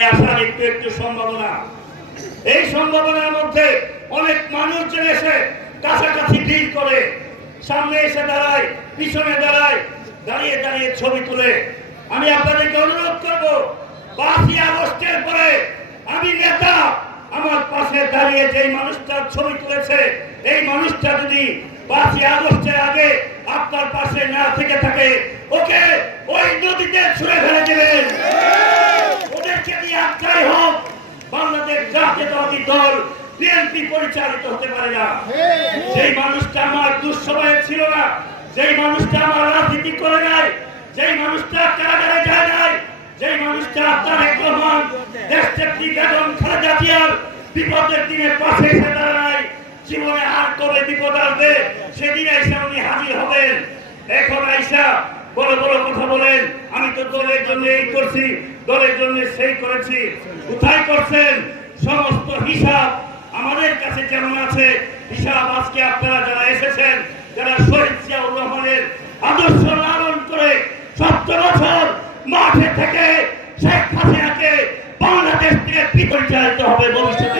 আসার একটু একটু সম্ভাবনা। এই সম্ভাবনার মধ্যে অনেক মানুষজন এসে কাছাকাছি ভিড় করে। সামনে এসে দাঁড়ায়, পিছনে দাঁড়ায়, দাঁড়িয়ে দাঁড়িয়ে ছবি তুলে। আমি আপনাদেরকে অনুরোধ করব, পাঁচই আগস্টের পরে আমি নেতা, আমার পাশে দাঁড়িয়ে যেই মানুষটার ছবি তুলেছে, এই মানুষটা যদি পাঁচই আগস্টের আগে আপনার পাশে না থেকে থাকে, ওকে ওই নদীতে ছুঁড়ে জাতীয়তাবাদী দল বিএনপি পরিচালিত হতে পারে না। সেই মানুষটা আমার দুঃসময়ে ছিল না, যেই মানুষটা আমার রাজনীতি করে নাই, যেই মানুষটা কারাগারে যায় নাই, যেই মানুষটা তারেক রহমান দেশ নেত্রী বেগম খালেদা জিয়ার বিপদের দিনে পাশে এসে দাঁড়ায়, জীবনে আর কবে বিপদ আসবে সেদিন এসে উনি হাজির হবেন। এখন আইসা বড় বড় কথা বলেন, আমি তো দলের জন্য এই করছি, দলের জন্য সেই করেছি। কোথায় করছেন? সমস্ত হিসাব আমাদের কাছে যেমন আছে? হিসাব আজকে আপনারা যারা এসেছেন, যারা শহীদ জিয়াউর রহমানের আদর্শ লালন করে সত্য বছর মাঠে থেকে শেখ হাসিনাকে বাংলাদেশ থেকে বিপরিচালিত হবে ভবিষ্যতে।